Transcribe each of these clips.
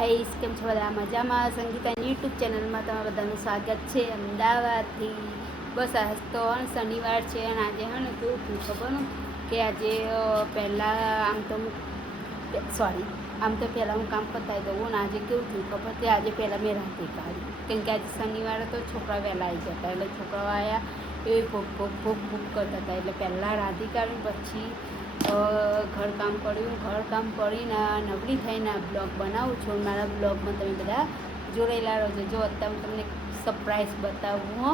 Guys, કેમ છો બધા? મજામાં? સંગીતા યુટ્યુબ ચેનલમાં તમારા બધાનું સ્વાગત છે અમદાવાદથી. બસ આજ તો શનિવાર છે અને આજે ને કેવું થયું ખબર ને કે આજે પહેલાં આમ તો પહેલાં હું કામ પતાવી દઉં ને આજે કેવું થયું ખબર કે આજે પહેલાં મેં રાતે કાઢી, કેમ કે આજે શનિવારે તો છોકરા વહેલા આવી જતા એટલે છોકરાઓ આવ્યા એ ભૂખ કરતા હતા એટલે પહેલાં રાતે કાઢ્યું, પછી ઘરકામ કરીને નવરી થઈને બ્લોગ બનાવું છું. મારા બ્લોગમાં તમે બધા જોડેલા રહેજો. જો અત્યારે હું તમને સરપ્રાઈઝ બતાવું હો,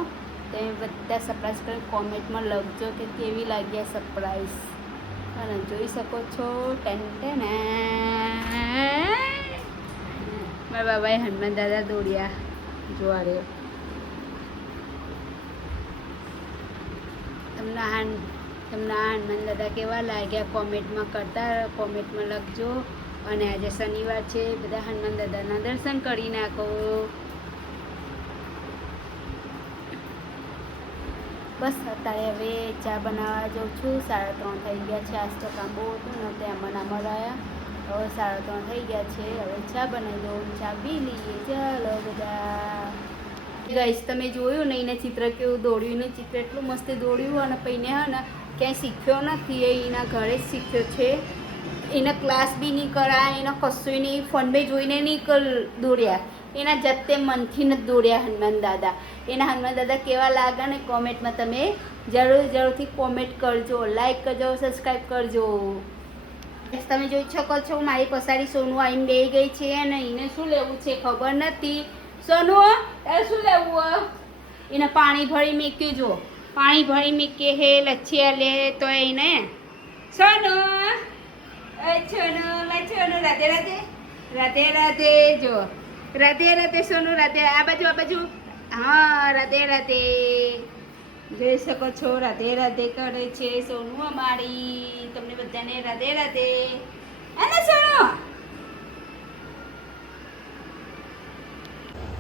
તમે બધા સરપ્રાઈઝ કરીને કોમેન્ટમાં લખજો કે કેવી લાગી આ સરપ્રાઈઝ. અને જોઈ શકો છો મારા બાબાએ હનુમાન દાદા દોડ્યા જોવા રહ્યો. તમને હનુમાન દાદા કેવા લાગ્યા કોમેન્ટમાં લખજો. અને આજે શનિવાર છે, બધા હનુમાન દાદાના દર્શન કરી નાખો. બસ અત્યારે હવે ચા બનાવવા જાઉં છું. 3:30 થઈ ગયા છે. આજ તો કામ બહુ હતું ને ત્યાં રહ્યા. હવે 3:30 થઈ ગયા છે. હવે ચા બનાવી દઉં, ચા પી લઈએ. ચાલો બધા ગાઈસ, તમે જોયું ને એને ચિત્ર કેવું દોડ્યું, એને ચિત્ર એટલું મસ્ત દોડ્યું અને પૈને હે ને ક્યાંય શીખ્યો નથી, એ એના ઘરે જ શીખ્યો છે. એના ક્લાસ બી નહીં કરાય, એના કશું નહીં, ફોનમાં જોઈને નહીં દોડ્યા, એના જાતે મનથી નથી દોડ્યા હનુમાન દાદા. એના હનુમાન દાદા કેવા લાગ્યા ને કોમેન્ટમાં તમે જરૂરથી કોમેન્ટ કરજો, લાઈક કરજો, સબસ્ક્રાઈબ કરજો. તમે જોઈ શકો છો મારી પસાડી સોનું આવીને બેસી ગઈ છે અને એને શું લેવું છે ખબર નથી. સોનું તારે શું લેવું? એને પાણી ભરી મૂક્યું, જો પાણી ભરી મૂકીએ હે લચ્છી લે તો એને સોનું રાધે રાધે જો રાધે સોનું રાધે. આ બાજુ હા, રાધે જોઈ શકો છો રાધે કરે છે સોનું અમારી. તમને બધાને રાધે અને સોનું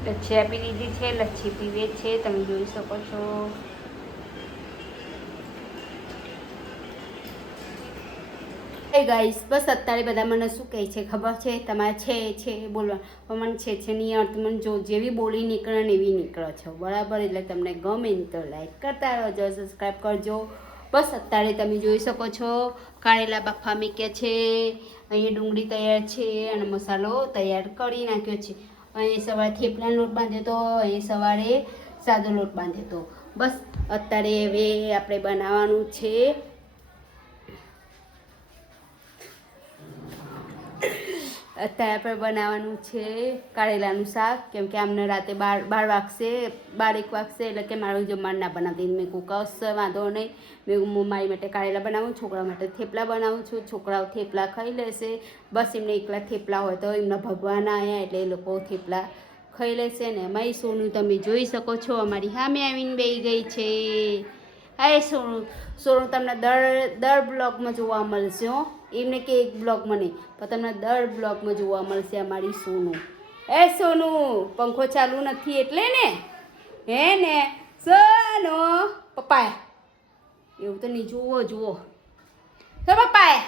લચ્છી આપી દીધી છે, લચ્છી પીવે છે, તમે જોઈ શકો છો. ગાઈસ, બસ અત્યારે બધા મને શું કહે છે ખબર છે? તમારે છે બોલવા પણ મને છે નહીં અર્થ મને જો જેવી બોલી નીકળે ને એવી નીકળે છો, બરાબર? એટલે તમને ગમે ને તો લાઈક કરતા રહેજો, સબસ્ક્રાઈબ કરજો. બસ અત્યારે તમે જોઈ શકો છો કારેલા બાફા મૂક્યા છે, અહીંયા ડુંગળી તૈયાર છે અને મસાલો તૈયાર કરી નાખ્યો છે. અહીં સવારે થેપલાનો લોટ બાંધ્યો હતો, અહીં સવારે સાદો લોટ બાંધ્યો હતો. બસ અત્યારે હવે આપણે બનાવવાનું છે કારેલાનું શાક, કેમ કે આમને રાતે 12 વાગશે એટલે કે મારું જમવાનું ના બનાવતી. મેં કુકર્સ વાંધો નહીં, મેં મારી માટે કારેલા બનાવું, છોકરા માટે થેપલા બનાવું છું. છોકરાઓ થેપલા ખાઈ લેશે. બસ એમને એકલા થેપલા હોય તો એમના ભગવાન આવ્યા એટલે એ લોકો થેપલા ખાઈ લેશે ને. અમારી સોનું તમે જોઈ શકો છો અમારી સામે આવીને બેસી ગઈ છે. હા, સોનું તમને દર બ્લોગમાં જોવા મળશે હો. એમને કે એક બ્લોગમાં નહીં પણ તમને દર બ્લોગમાં જોવા મળશે અમારી સોનું. સોનું પંખો ચાલુ નથી એટલે ને હે ને સોનું પપ્પાએ એવું તો નહીં જુઓ તો પપ્પાએ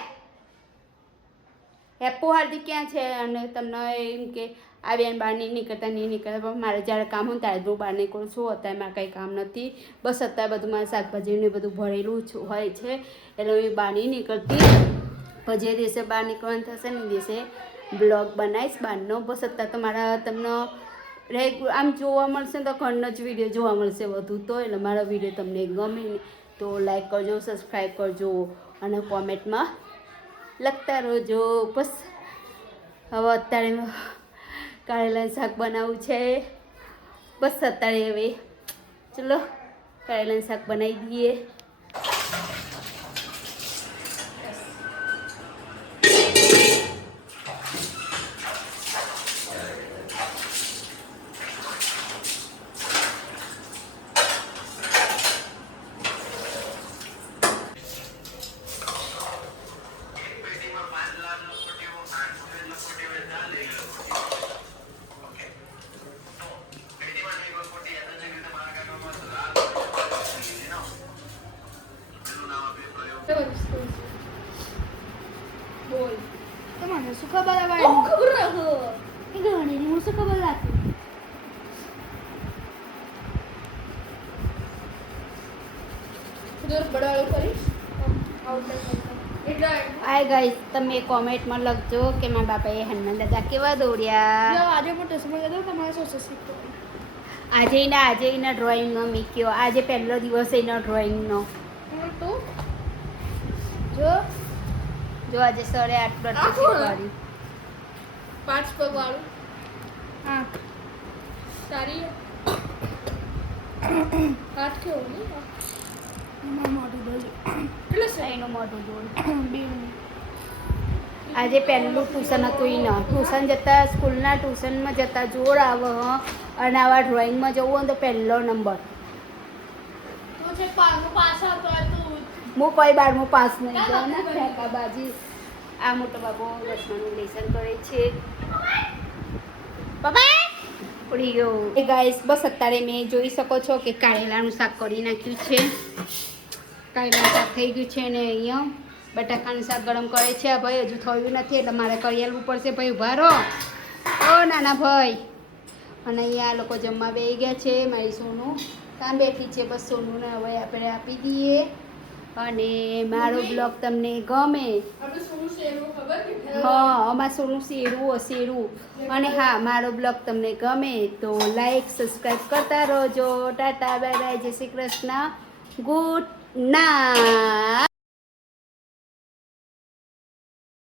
હેપો હાર્દિક ક્યાં છે? અને તમને એમ કે આ બેન બહાર નહીં નીકળતા પણ મારે જ્યારે કામ હોય ત્યારે હું બહાર નીકળું છું. અત્યારે મારે કંઈ કામ નથી. બસ અત્યારે બધું મારે શાકભાજીને બધું ભરેલું હોય છે એટલે હું બહાર નહીં નીકળતી. પણ જે દિવસે બહાર નીકળવાનું થશે ને દિવસે બ્લોગ બનાવીશ બહારનો. બસ અત્યારે તો મારા તમને આમ જોવા મળશે તો ઘરનો જ વિડીયો જોવા મળશે વધુ તો. એટલે મારો વિડીયો તમને ગમે તો લાઈક કરજો, સબસ્ક્રાઈબ કરજો અને કોમેન્ટમાં લખતા રહેજો. બસ હવે અત્યારે કારેલાનું શાક બનાવવું છે. બસ અત્યારે હવે ચલો કારેલાનું શાક બનાવી દઈએ. દૂર બડાળો કરીશ એટલે હાય ગાઈસ, તમે કોમેન્ટમાં લખજો કે મારા બાપાએ હનુમાન દાદા કેવા દોડ્યા. આજે હું ટેસ્ટમાં ગયો તમારે સોચો શીખતો આજે એના ડ્રોઈંગનો મીક્યો. આજે પહેલો દિવસ એનો ડ્રોઈંગનો. તો જો આજે સરે આટલો શીખવાડ્યું. 5 પગ વાળું હા, સારી હાથ કેવો નહીં મોટું બોલી એટલે એનું મોઢું જોડું. બે આજે પહેલું ટ્યુશન હતું એને. ટ્યુશન જતા, સ્કૂલના ટ્યુશનમાં જતા જોર આવે હ. અને આવા ડ્રોઈંગમાં જવું હોય ને તો પહેલો નંબર. તો છે પાછા તો હું કોઈ 12મું પાસ નહીં ગયો ને ફેંકાબાજી. આ મોટો બાબો 10માનું લેસન કરે છે. બાબા પડી ગયો. એ ગાઈસ, બસ અત્યારે મેં જોઈ શકો છો કે કારેલાનું શાક કરી નાખ્યું છે. કારેલાનું શાક થઈ ગયું છે ને અહીંયા બટાકાનું શાક ગરમ કરે છે. આ ભાઈ હજુ થયું નથી એટલે મારે કરી આલવું પડશે. ભાઈ ઉભા રહો. ઓ નાના ભાઈ. અને અહીંયા આ લોકો જમવા બેસી ગયા છે. મારી સોનું ત્યાં બેઠી છે. બસ સોનુને હવે આપણે આપી દઈએ. અને મારો બ્લોગ તમને ગમે, આપણે શું છે એવું ખબર કે હા અમાર સોનું શેરું. અને હા, મારો બ્લોગ તમને ગમે તો લાઈક સબસ્ક્રાઈબ કરતા રહેજો. ટાટા બાય બાય, જય શ્રી કૃષ્ણ, ગુડ નાઇટ.